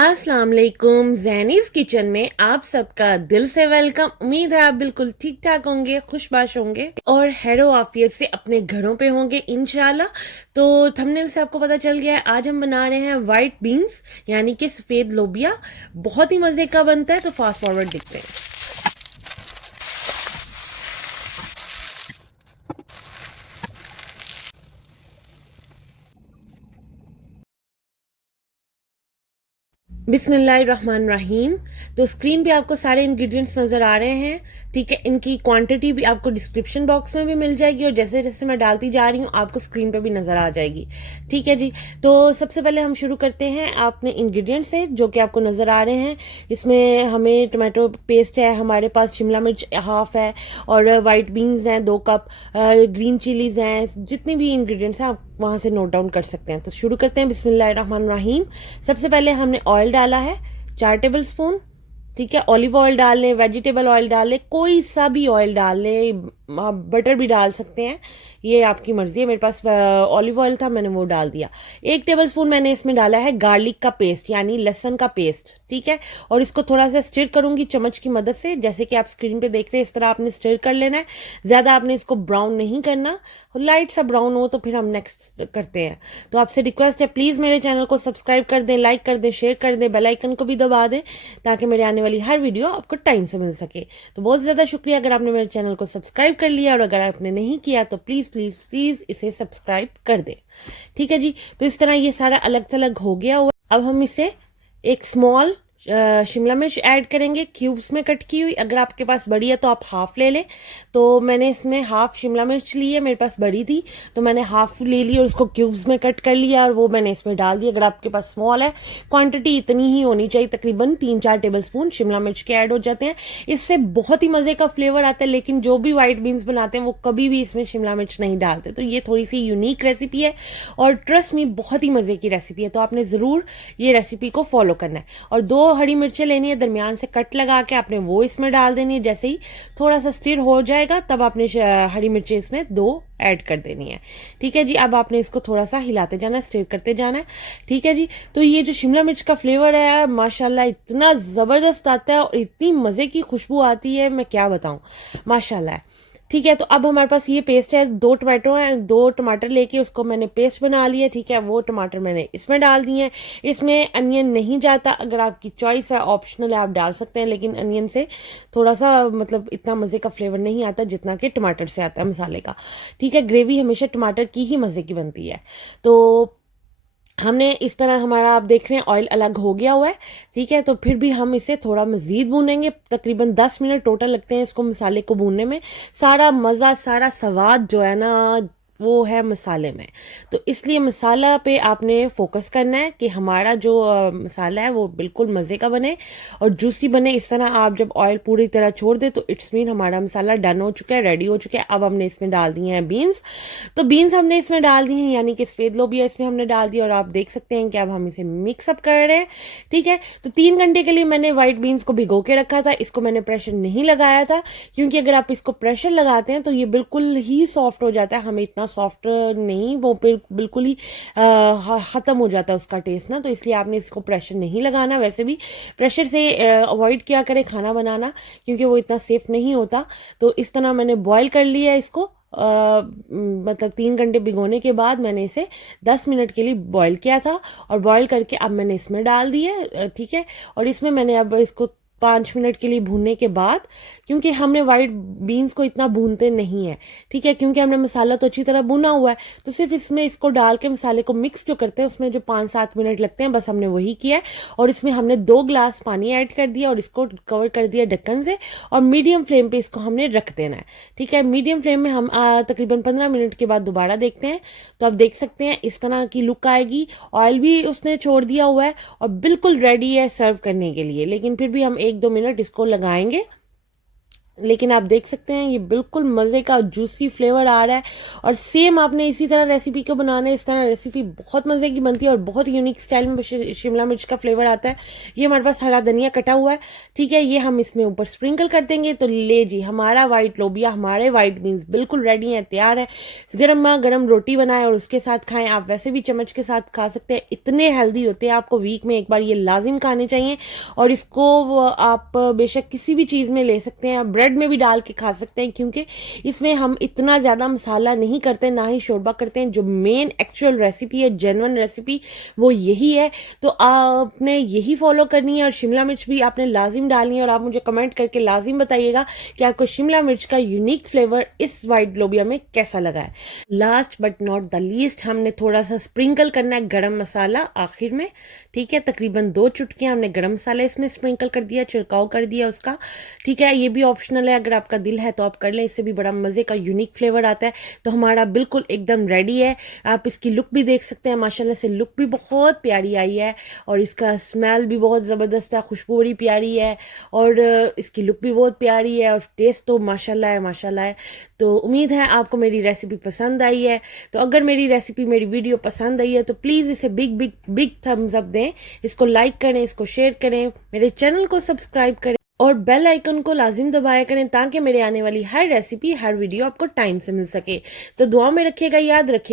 अस्सलाम वालेकुम। ज़ैनीज़ किचन में आप सबका दिल से वेलकम। उम्मीद है आप बिल्कुल ठीक ठाक होंगे, खुशबाश होंगे और हैरो आफियत से अपने घरों पे होंगे इंशाल्लाह। तो थंबनेल से आपको पता चल गया है, आज हम बना रहे हैं वाइट बीन्स यानी कि सफ़ेद लोबिया। बहुत ही मज़े का बनता है, तो फास्ट फॉरवर्ड दिखते हैं। बिस्मिल्लाहिर्रहमानिर्रहीम। तो स्क्रीन पे आपको सारे इंग्रेडिएंट्स नज़र आ रहे हैं, ठीक है। इनकी क्वांटिटी भी आपको डिस्क्रिप्शन बॉक्स में भी मिल जाएगी और जैसे जैसे मैं डालती जा रही हूँ आपको स्क्रीन पे भी नज़र आ जाएगी, ठीक है जी। तो सबसे पहले हम शुरू करते हैं अपने इंग्रेडिएंट से जो कि आपको नज़र आ रहे हैं। इसमें हमें टमाटो पेस्ट है, हमारे पास शिमला मिर्च हाफ है और वाइट बीन्स हैं 2 कप, ग्रीन चिलीज़ हैं। जितनी भी इंग्रेडिएंट्स हैं आप वहाँ से नोट डाउन कर सकते हैं। तो शुरू करते हैं बिस्मिल्लाहिर्रहमानिर्रहीम। सबसे पहले हमने ऑयल डाला है 4 टेबल स्पून, ठीक है। ऑलिव ऑयल डाल लें, वेजिटेबल ऑयल डाल लें, कोई सा भी ऑयल डाल लें, आप बटर भी डाल सकते हैं, ये आपकी मर्जी है। मेरे पास ऑलिव ऑयल था, मैंने वो डाल दिया। 1 टेबल स्पून मैंने इसमें डाला है गार्लिक का पेस्ट यानी लहसुन का पेस्ट, ठीक है। और इसको थोड़ा सा स्टिर करूंगी चम्मच की मदद से, जैसे कि आप स्क्रीन पे देख रहे हैं इस तरह आपने स्टिर कर लेना है। ज्यादा आपने इसको ब्राउन नहीं करना, लाइट सा ब्राउन हो तो फिर हम नेक्स्ट करते हैं। तो आपसे रिक्वेस्ट है प्लीज मेरे चैनल को सब्सक्राइब कर दें, लाइक कर दें, शेयर कर दें, बेल आइकन को भी दबा दें ताकि मेरे आने वाली हर वीडियो आपको टाइम से मिल सके। तो बहुत ज्यादा शुक्रिया अगर आपने मेरे चैनल को सब्सक्राइब कर लिया, और अगर आपने नहीं किया तो प्लीज प्लीज प्लीज इसे सब्सक्राइब कर दे, ठीक है जी। तो इस तरह ये सारा अलग थलग हो गया हुआ। अब हम इसे एक स्मॉल शिमला मिर्च ऐड करेंगे क्यूब्स में कट की हुई। अगर आपके पास बड़ी है तो आप हाफ ले लें। तो मैंने इसमें हाफ शिमला मिर्च ली है, मेरे पास बड़ी थी तो मैंने हाफ ले ली और उसको क्यूब्स में कट कर लिया और वो मैंने इसमें डाल दिया। अगर आपके पास स्मॉल है, क्वांटिटी इतनी ही होनी चाहिए, तकरीबन 3-4 टेबल स्पून शिमला मिर्च के ऐड हो जाते हैं। इससे बहुत ही मजे का फ्लेवर आता है, लेकिन जो भी व्हाइट बीन्स बनाते हैं वो कभी भी इसमें शिमला मिर्च नहीं डालते। तो ये थोड़ी सी यूनिक रेसिपी है और ट्रस्ट मी बहुत ही मजे की रेसिपी है, तो आपने जरूर ये रेसिपी को फॉलो करना है। और 2 हरी मिर्चें लेनी है, दरमियान से कट लगा के आपने वो इसमें डाल देनी है। जैसे ही थोड़ा सा स्टिर हो जाएगा तब आपने हरी मिर्चें इसमें 2 ऐड कर देनी है, ठीक है जी। अब आपने इसको थोड़ा सा हिलाते जाना है, स्टिर करते जाना है, ठीक है जी। तो ये जो शिमला मिर्च का फ्लेवर है माशाल्लाह इतना जबरदस्त आता है और इतनी मजे की खुशबू आती है, मैं क्या बताऊं, माशाल्लाह है, ठीक है। तो अब हमारे पास ये पेस्ट है, 2 टमाटो हैं, 2 टमाटर लेके उसको मैंने पेस्ट बना लिया, ठीक है। वो टमाटर मैंने इसमें डाल दिए हैं। इसमें अनियन नहीं जाता, अगर आपकी चॉइस है, ऑप्शनल है, आप डाल सकते हैं, लेकिन अनियन से थोड़ा सा मतलब इतना मजे का फ्लेवर नहीं आता जितना कि टमाटर से आता है मसाले का, ठीक है। ग्रेवी हमेशा टमाटर की ही मजे की बनती है। तो हमने इस तरह हमारा आप देख रहे हैं ऑयल अलग हो गया हुआ है, ठीक है। तो फिर भी हम इसे थोड़ा मजीद भूनेंगे, तकरीबन 10 मिनट टोटल लगते हैं इसको मसाले को भूनने में। सारा मज़ा, सारा स्वाद जो है ना वो है मसाले में, तो इसलिए मसाला पे आपने फोकस करना है कि हमारा जो मसाला है वो बिल्कुल मज़े का बने और जूसी बने। इस तरह आप जब ऑयल पूरी तरह छोड़ दे तो इट्स मीन हमारा मसाला डन हो चुका है, रेडी हो चुका है। अब हमने इसमें डाल दिए हैं बीन्स। तो बीन्स हमने इसमें डाल दी हैं, यानी कि सफेद लोबिया इसमें हमने डाल दिया और आप देख सकते हैं कि अब हम इसे मिक्सअप कर रहे हैं, ठीक है। तो 3 घंटे के लिए मैंने व्हाइट बीन्स को भिगो के रखा था, इसको मैंने प्रेशर नहीं लगाया था क्योंकि अगर आप इसको प्रेशर लगाते हैं तो ये बिल्कुल ही सॉफ्ट हो जाता है। हमें इतना सॉफ्ट नहीं, वो बिल्कुल ही खत्म हो जाता है उसका टेस्ट ना, तो इसलिए आपने इसको प्रेशर नहीं लगाना। वैसे भी प्रेशर से अवॉइड किया करें खाना बनाना क्योंकि वो इतना सेफ नहीं होता। तो इस तरह मैंने बॉयल कर लिया इसको, मतलब 3 घंटे भिगोने के बाद मैंने इसे 10 मिनट के लिए बॉईल किया था और बॉईल करके अब मैंने इसमें डाल दिया, ठीक है। और इसमें मैंने अब इसको 5 मिनट के लिए भूनने के बाद, क्योंकि हमने व्हाइट बीन्स को इतना भूनते नहीं है, ठीक है, क्योंकि हमने मसाला तो अच्छी तरह भुना हुआ है, तो सिर्फ इसमें इसको डाल के मसाले को मिक्स जो करते हैं उसमें जो 5-7 मिनट लगते हैं बस हमने वही किया है। और इसमें हमने 2 गिलास पानी ऐड कर दिया और इसको कवर कर दिया ढक्कन से और मीडियम फ्लेम पे इसको हमने रख देना है, ठीक है। मीडियम फ्लेम में हम तकरीबन 15 मिनट के बाद दोबारा देखते हैं तो आप देख सकते हैं इस तरह की लुक आएगी। ऑयल भी उसने छोड़ दिया हुआ है और बिल्कुल रेडी है सर्व करने के लिए, लेकिन फिर भी हम 1-2 मिनट इसको लगाएंगे लेकिन आप देख सकते हैं ये बिल्कुल मज़े का जूसी फ्लेवर आ रहा है। और सेम आपने इसी तरह रेसिपी को बनाना है। इस तरह रेसिपी बहुत मज़े की बनती है और बहुत यूनिक स्टाइल में शिमला मिर्च का फ्लेवर आता है। ये हमारे पास हरा धनिया कटा हुआ है, ठीक है, ये हम इसमें ऊपर स्प्रिंकल कर देंगे। तो ले जी, हमारा वाइट लोबिया, हमारे वाइट बीन्स बिल्कुल रेडी है, तैयार है। गर्मा गर्म रोटी बनाए और उसके साथ खाएं। आप वैसे भी चम्मच के साथ खा सकते हैं, इतने हेल्दी होते हैं। आपको वीक में एक बार ये लाजिम खाने चाहिए। और इसको आप बेशक किसी भी चीज़ में ले सकते हैं, ब्रेड में भी डाल के खा सकते हैं, क्योंकि इसमें हम इतना ज़्यादा मसाला नहीं करते, ना ही शोरबा करते हैं। जो मेन एक्चुअल रेसिपी है, जेन्युइन रेसिपी, वो यही है। तो आपने यही फॉलो करनी है और शिमला मिर्च भी आपने लाजिम डालनी है। और आप मुझे कमेंट करके लाजिम बताइएगा कि आपको शिमला मिर्च का यूनिक फ्लेवर इस वाइट लोबिया में कैसा लगा है। Last but not the least, हमने थोड़ा सा स्प्रिंकल करना है गरम मसाला आखिर में, ठीक है। तकरीबन 2 चुटकियां हमने गरम मसाला इसमें स्प्रिंकल कर दिया, छिड़काव कर दिया उसका, ठीक है। ये भी ऑप्शनल है, अगर आपका दिल है तो आप कर लें, इससे भी बड़ा मज़े का यूनिक फ्लेवर आता है। तो हमारा बिल्कुल एकदम रेडी है। आप इसकी लुक भी देख सकते हैं, माशाल्लाह से लुक भी बहुत प्यारी आई है और इसका स्मेल भी बहुत ज़बरदस्त है, खुशबू बड़ी प्यारी है और इसकी लुक भी बहुत प्यारी है और टेस्ट तो माशाल्लाह है, माशाल्लाह है। तो उम्मीद है आपको मेरी रेसिपी पसंद आई है। तो अगर मेरी रेसिपी, मेरी वीडियो पसंद आई है तो प्लीज़ इसे big big big thumbs up दें, इसको लाइक करें, इसको शेयर करें, मेरे चैनल को सब्सक्राइब करें और बेल आइकन को लाजिम दबाया करें, ताकि मेरे आने वाली हर रेसिपी, हर वीडियो आपको टाइम से मिल सके। तो दुआ में रखिएगा, याद रखिएगा।